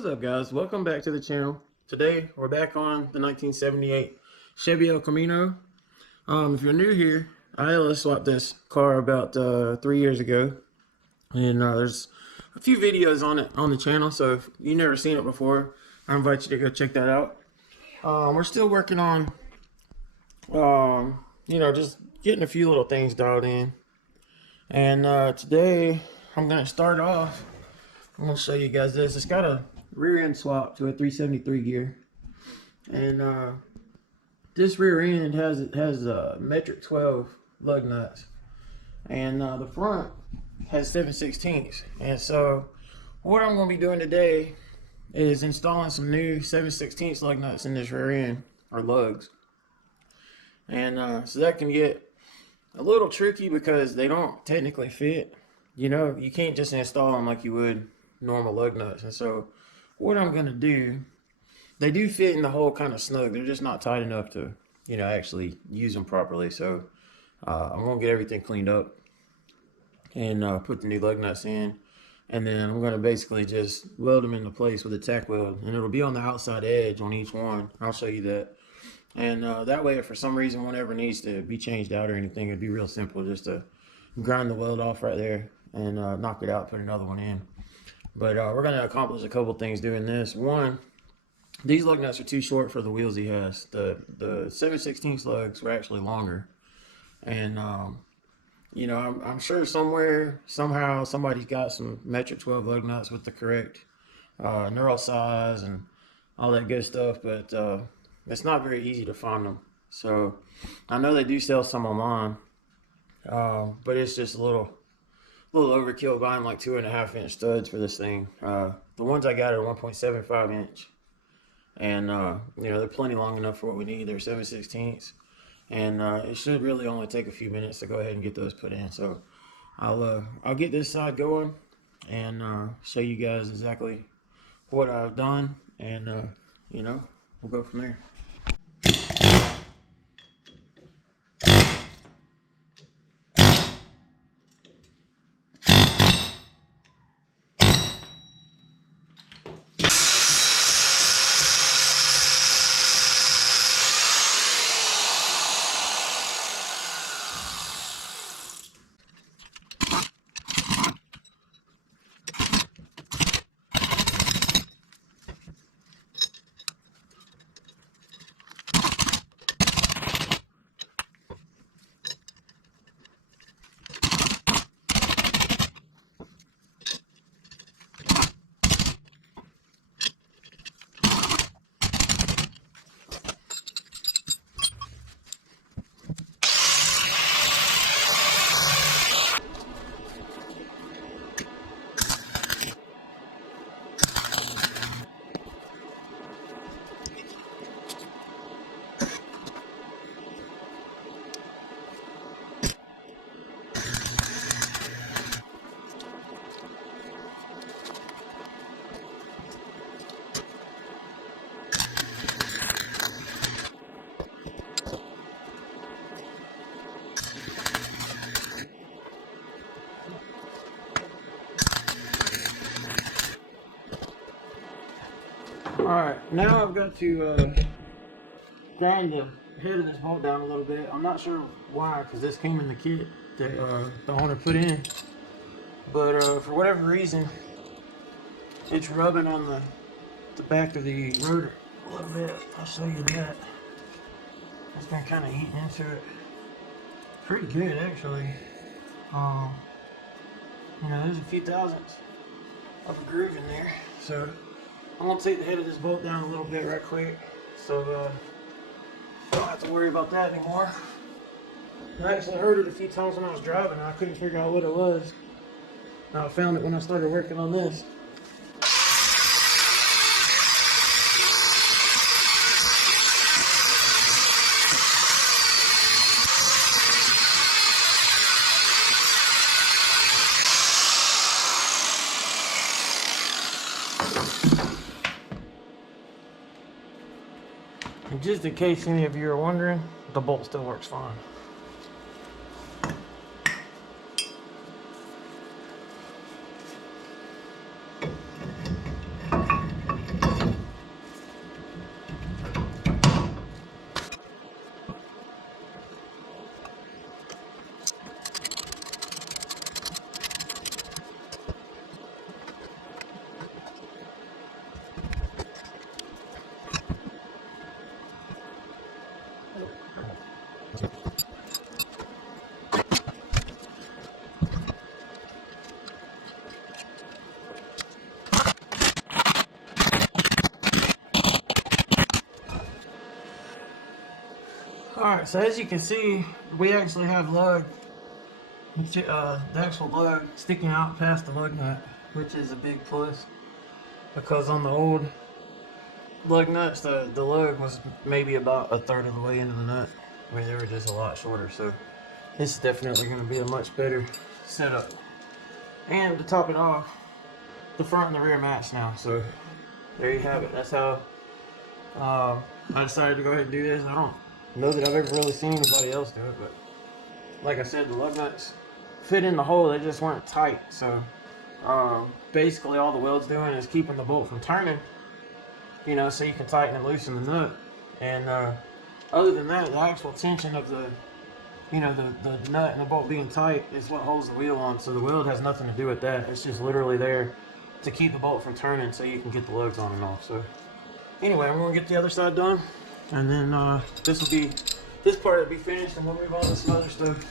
What's up, guys? Welcome back to the channel. Today we're back on the 1978 Chevy El Camino. If you're new here, I swapped this car about 3 years ago, and there's a few videos on it on the channel, so if you've never seen it before, I invite you to go check that out. We're still working on just getting a few little things dialed in, and today I'm going to start off. I'm going to show you guys this. It's got a rear end swap to a 373 gear, and this rear end has metric 12 lug nuts, and the front has 7/16. And so what I'm going to be doing today is installing some new 7/16 lug nuts in this rear end, or lugs. And so that can get a little tricky because they don't technically fit. You can't just install them like you would normal lug nuts. And so what I'm going to do, they do fit in the hole kind of snug. They're just not tight enough to, actually use them properly. So I'm going to get everything cleaned up and put the new lug nuts in. And then I'm going to basically just weld them into place with a tack weld. And it'll be on the outside edge on each one. I'll show you that. And that way, if for some reason one ever needs to be changed out or anything, it'd be real simple just to grind the weld off right there and knock it out, put another one in. But we're going to accomplish a couple things doing this. One, these lug nuts are too short for the wheels he has. The 7/16 lugs were actually longer. And, I'm sure somewhere, somehow, somebody's got some metric 12 lug nuts with the correct knurl size and all that good stuff. But it's not very easy to find them. So I know they do sell some online. But it's just a little overkill buying like 2.5 inch studs for this thing. The ones I got are 1.75 inch, and they're plenty long enough for what we need. They're 7/16, and it should really only take a few minutes to go ahead and get those put in. So I'll get this side going and show you guys exactly what I've done, and we'll go from there. Alright, now I've got to grind the head of this bolt down a little bit. I'm not sure why, because this came in the kit that the owner put in. But for whatever reason, it's rubbing on the back of the rotor a little bit. I'll show you that. It's been kind of eating into it. Pretty good, actually. There's a few thousandths of a groove in there. So I'm going to take the head of this bolt down a little bit right quick, so I don't have to worry about that anymore. I actually heard it a few times when I was driving and I couldn't figure out what it was. I found it when I started working on this. And just in case any of you are wondering, the bolt still works fine. Alright, so as you can see, we actually have lug, the actual lug sticking out past the lug nut, which is a big plus, because on the old lug nuts, the lug was maybe about a third of the way into the nut, where they were just a lot shorter. So this is definitely going to be a much better setup. And to top it off, the front and the rear match now. So there you have it. That's how I decided to go ahead and do this. I don't know that I've ever really seen anybody else do it, but like I said, the lug nuts fit in the hole. They just weren't tight. So basically all the weld's doing is keeping the bolt from turning, you know, so you can tighten and loosen the nut. And other than that, the actual tension of the, you know, the nut and the bolt being tight is what holds the wheel on. So the weld has nothing to do with that. It's just literally there to keep the bolt from turning so you can get the lugs on and off. So anyway, I'm gonna get the other side done, and then this part will be finished, and we'll move on to some other stuff.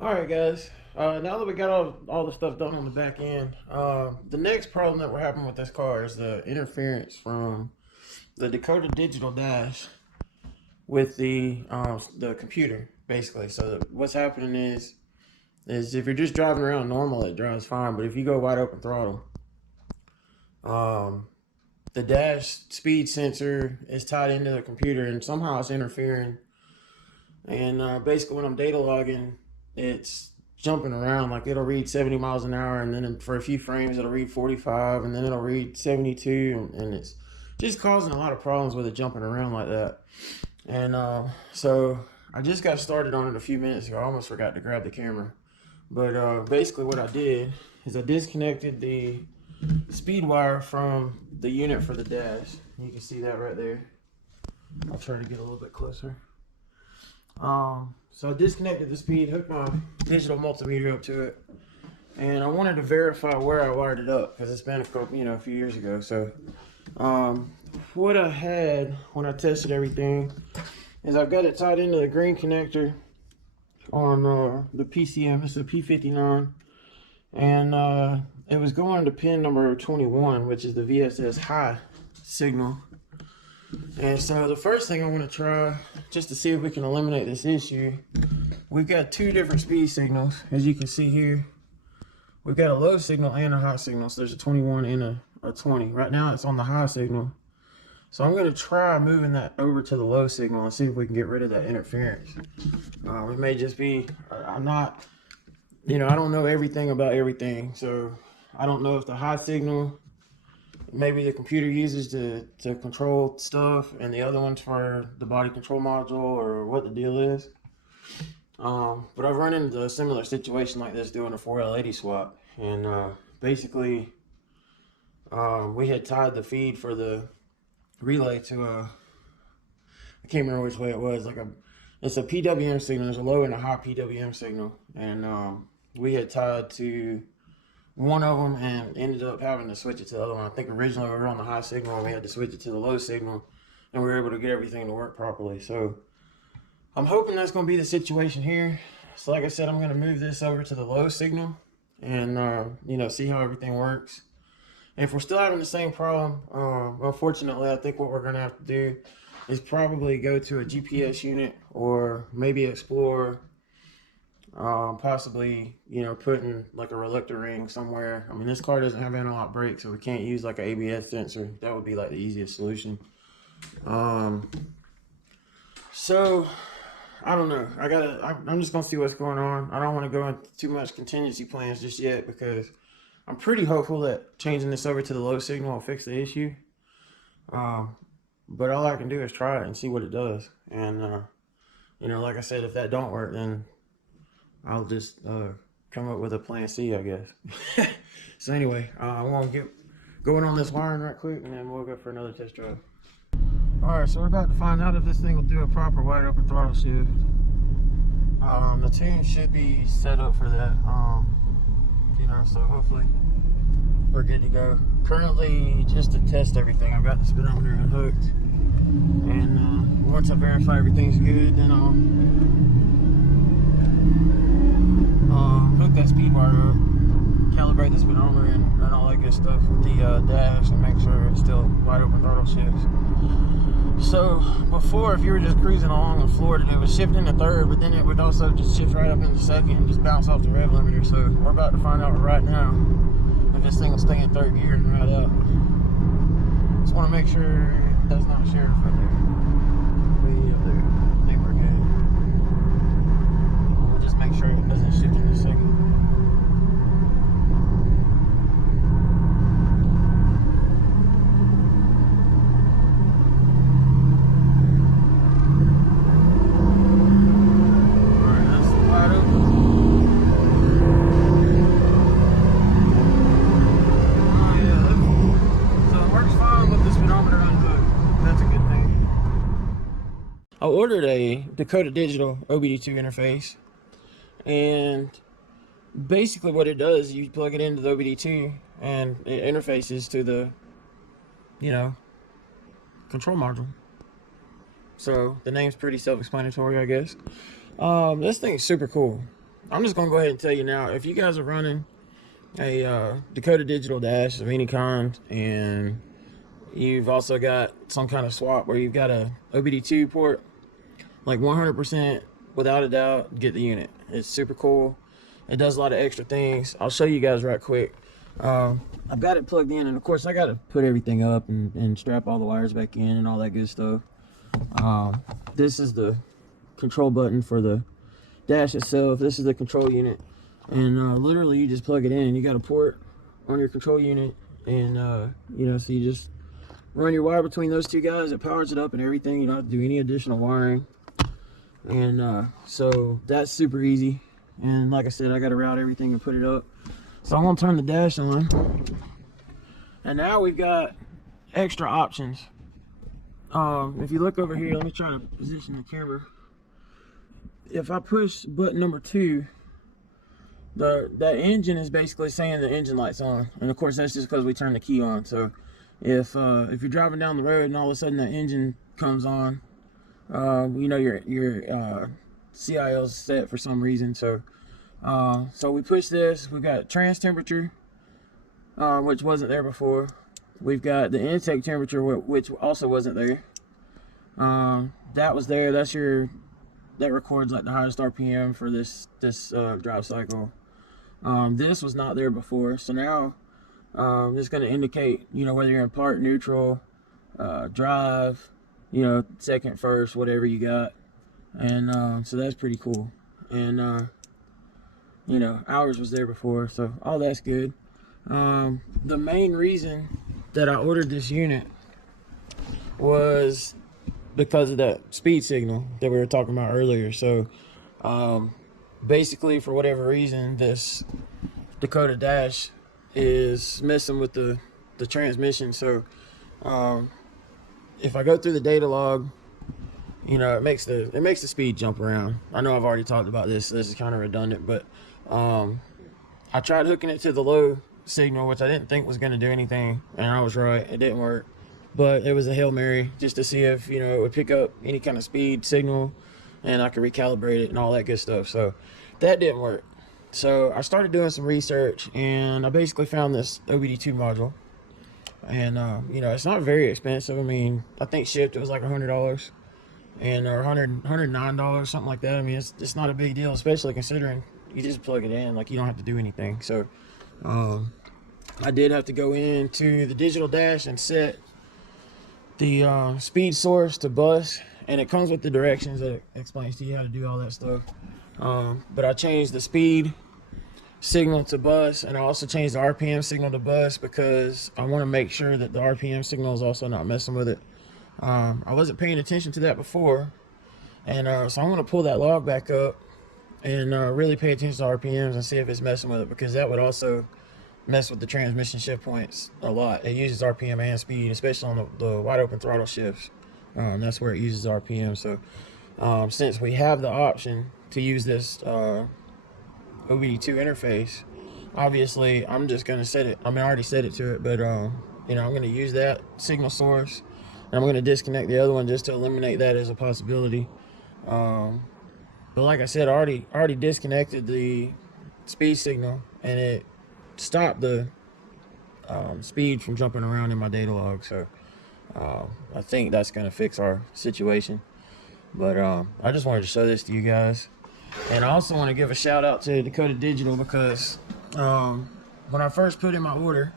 All right, guys. Now that we got all the stuff done on the back end, the next problem that we're having with this car is the interference from the Dakota digital dash with the computer, basically. So what's happening is if you're just driving around normal, it drives fine, but if you go wide open throttle, the dash speed sensor is tied into the computer, and somehow it's interfering. And basically when I'm data logging, it's jumping around. Like, it'll read 70 miles an hour, and then for a few frames it'll read 45, and then it'll read 72, and it's just causing a lot of problems with it jumping around like that. And so I just got started on it a few minutes ago. I almost forgot to grab the camera, but basically what I did is I disconnected the speed wire from the unit for the dash. You can see that right there. I'll try to get a little bit closer. So I disconnected the speed, hooked my digital multimeter up to it, and I wanted to verify where I wired it up, because it's been a few years ago. So what I had when I tested everything is I've got it tied into the green connector on the PCM. It's a P59, and it was going to pin number 21, which is the VSS high signal. And so the first thing I want to try, just to see if we can eliminate this issue, we've got two different speed signals. As you can see here, we've got a low signal and a high signal. So there's a 21 and a 20. Right now it's on the high signal. So I'm going to try moving that over to the low signal and see if we can get rid of that interference. It may just be, I'm not, I don't know everything about everything. So I don't know if the high signal, maybe the computer uses to control stuff, and the other one's for the body control module, or what the deal is. But I've run into a similar situation like this doing a 4L80 swap, and basically we had tied the feed for the relay to I can't remember which way it was, it's a PWM signal. There's a low and a high PWM signal, and we had tied to one of them and ended up having to switch it to the other one. I think originally we were on the high signal and we had to switch it to the low signal, and we were able to get everything to work properly. So I'm hoping that's going to be the situation here. So like I said, I'm going to move this over to the low signal and see how everything works. And if we're still having the same problem, unfortunately, I think what we're going to have to do is probably go to a GPS unit, or maybe explore possibly putting like a reluctor ring somewhere. I mean, this car doesn't have anti-lock brakes, so we can't use like an ABS sensor. That would be like the easiest solution. So I don't know. I'm just gonna see what's going on. I don't want to go into too much contingency plans just yet, because I'm pretty hopeful that changing this over to the low signal will fix the issue. But all I can do is try it and see what it does. And like I said, if that don't work, then I'll just come up with a plan C, I guess. So anyway, I want to get going on this wiring right quick, and then we'll go for another test drive. Alright, so we're about to find out if this thing will do a proper wide open throttle shift. The tune should be set up for that. So hopefully we're good to go. Currently, just to test everything, I've got the speedometer unhooked, and once I verify everything's good, then I'll hook that speed wire up, calibrate the speedometer, and all that good stuff with the dash, and make sure it's still wide open throttle shifts. So before, if you were just cruising along in Florida, it was shifting to third, but then it would also just shift right up into second and just bounce off the rev limiter. So we're about to find out right now if this thing will stay in third gear and ride up. Just want to make sure it does not sheriff right there. Way up there. I think we're good. We'll just make sure it doesn't shift in a second. I ordered a Dakota Digital OBD2 interface, and basically what it does, you plug it into the OBD2 and it interfaces to the, control module. So the name's pretty self-explanatory, I guess. This thing is super cool. I'm just gonna go ahead and tell you now, if you guys are running a Dakota Digital dash of any kind, and you've also got some kind of swap where you've got a OBD2 port, like 100% without a doubt, get the unit. It's super cool. It does a lot of extra things. I'll show you guys right quick. I've got it plugged in, and of course I got to put everything up and strap all the wires back in and all that good stuff. This is the control button for the dash itself. This is the control unit, and literally you just plug it in. You got a port on your control unit, and so you just run your wire between those two guys. It powers it up and everything. You don't have to do any additional wiring. And so that's super easy. And like I said, I got to route everything and put it up. So I'm gonna turn the dash on, and now we've got extra options. If you look over here, let me try to position the camera. If I push button number 2, that engine is basically saying the engine light's on, and of course that's just because we turned the key on. So if you're driving down the road and all of a sudden that engine comes on, your CIL's set for some reason. So we push this. We've got trans temperature, which wasn't there before. We've got the intake temperature, which also wasn't there. That was there. That records like the highest RPM for this drive cycle. This was not there before. So now it's going to indicate, whether you're in part, neutral, drive, second, first, whatever you got. And so that's pretty cool. And ours was there before, so all that's good. The main reason that I ordered this unit was because of that speed signal that we were talking about earlier. So basically, for whatever reason, this Dakota dash is messing with the transmission. So if I go through the data log, it makes the speed jump around. I know I've already talked about this, so this is kind of redundant, but I tried hooking it to the low signal, which I didn't think was going to do anything, and I was right, it didn't work. But it was a Hail Mary just to see if it would pick up any kind of speed signal, and I could recalibrate it and all that good stuff. So that didn't work. So I started doing some research, and I basically found this OBD2 module. And it's not very expensive. I mean, I think shipped it was like $100 and or $109, something like that. I mean, it's not a big deal, especially considering you just plug it in, like you don't have to do anything. So I did have to go into the digital dash and set the speed source to bus, and it comes with the directions that explains to you how to do all that stuff. But I changed the speed signal to bus, and I also changed the RPM signal to bus because I want to make sure that the RPM signal is also not messing with it. I wasn't paying attention to that before, and so I'm going to pull that log back up and really pay attention to RPMs and see if it's messing with it, because that would also mess with the transmission shift points a lot. It uses RPM and speed, especially on the wide open throttle shifts. That's where it uses RPM. So since we have the option to use this OBD2 interface, obviously I'm just going to set it. I mean, I already set it to it, but I'm going to use that signal source, and I'm going to disconnect the other one just to eliminate that as a possibility. But like I said, I already disconnected the speed signal, and it stopped the speed from jumping around in my data log. So I think that's going to fix our situation. But I just wanted to show this to you guys. And I also want to give a shout out to Dakota Digital, because when I first put in my order,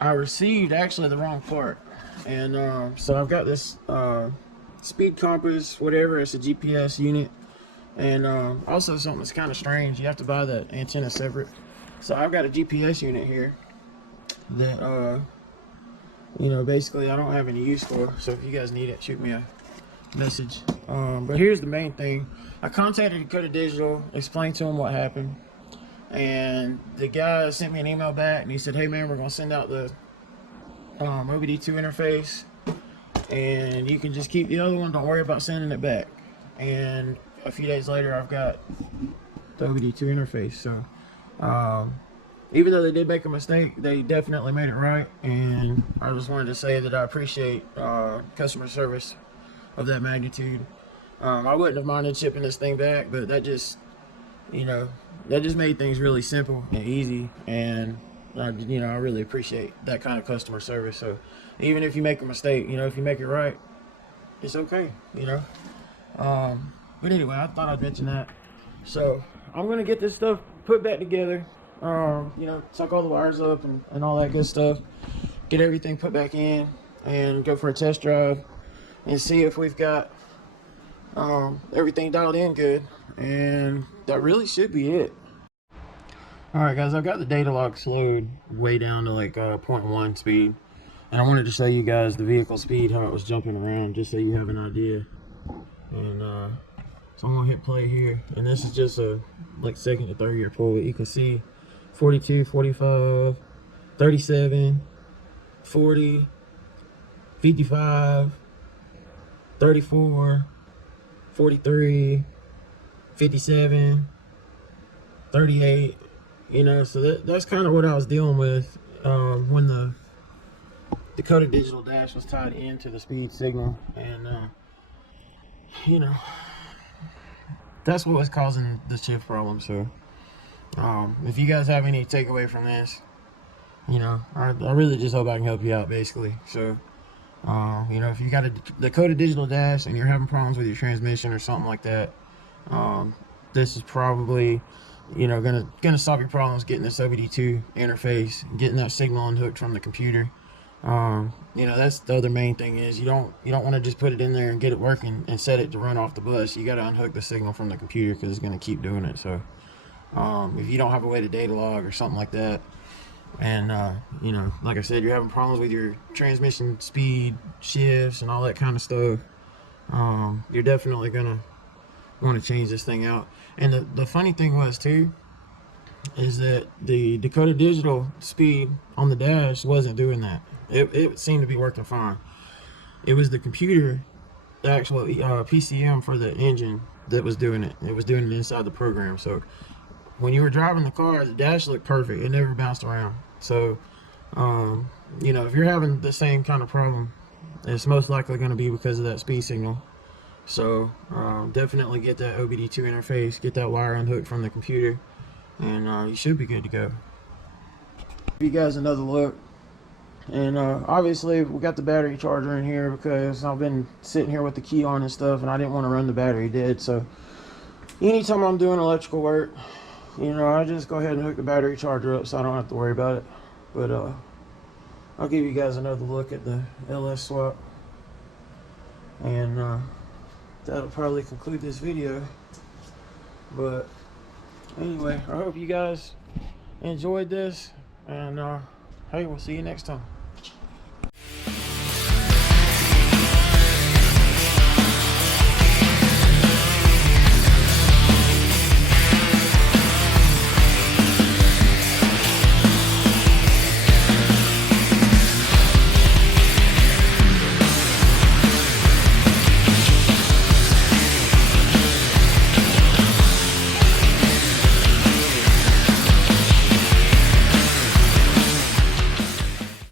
I received actually the wrong part. And so I've got this speed compass, whatever, it's a GPS unit. And also something that's kind of strange, you have to buy the antenna separate. So I've got a GPS unit here that you know, basically I don't have any use for. So if you guys need it, shoot me a message. But here's the main thing. I contacted Dakota Digital, explained to them what happened, and the guy sent me an email back and he said, hey man, we're gonna send out the OBD2 interface, and you can just keep the other one, don't worry about sending it back. And a few days later I've got the OBD2 interface. So even though they did make a mistake, they definitely made it right. And I just wanted to say that I appreciate customer service of that magnitude. I wouldn't have minded shipping this thing back, but that just, you know, that just made things really simple and easy. And you know, I really appreciate that kind of customer service. So even if you make a mistake, you know, if you make it right, it's okay, you know. But anyway, I thought I'd mention that. So I'm gonna get this stuff put back together, you know, suck all the wires up and all that good stuff, get everything put back in, and go for a test drive and see if we've got everything dialed in good. And that really should be it. Alright guys, I've got the data log slowed way down to like 0.1 speed, and I wanted to show you guys the vehicle speed, how it was jumping around, just so you have an idea. And so I'm gonna hit play here, and this is just a like second to third year pull. You can see 42, 45, 37, 40, 55, 34, 43, 57, 38. You know, so that's kind of what I was dealing with when the Dakota Digital dash was tied into the speed signal. And you know, that's what was causing the shift problem. So if you guys have any takeaway from this, you know, I really just hope I can help you out, basically. So you know, if you got a Dakota Digital dash and you're having problems with your transmission or something like that, this is probably, you know, gonna solve your problems getting this OBD2 interface, getting that signal unhooked from the computer. You know, that's the other main thing, is you don't want to just put it in there and get it working and set it to run off the bus. You got to unhook the signal from the computer, because it's going to keep doing it. So if you don't have a way to data log or something like that, and you know, like I said, you're having problems with your transmission speed shifts and all that kind of stuff, you're definitely gonna want to change this thing out. And the funny thing was too, is that the Dakota Digital speed on the dash wasn't doing that. It seemed to be working fine. It was the computer, the actual PCM for the engine, that was doing it. It was doing it inside the program. So when you were driving the car, the dash looked perfect. It never bounced around. So you know, if you're having the same kind of problem, it's most likely going to be because of that speed signal. So definitely get that OBD2 interface, get that wire unhooked from the computer, and you should be good to go. Give you guys another look. And obviously we got the battery charger in here because I've been sitting here with the key on and stuff, and I didn't want to run the battery dead. So anytime I'm doing electrical work, you know, I just go ahead and hook the battery charger up so I don't have to worry about it. But I'll give you guys another look at the LS swap, and that'll probably conclude this video. But anyway, I hope you guys enjoyed this, and hey, we'll see you next time.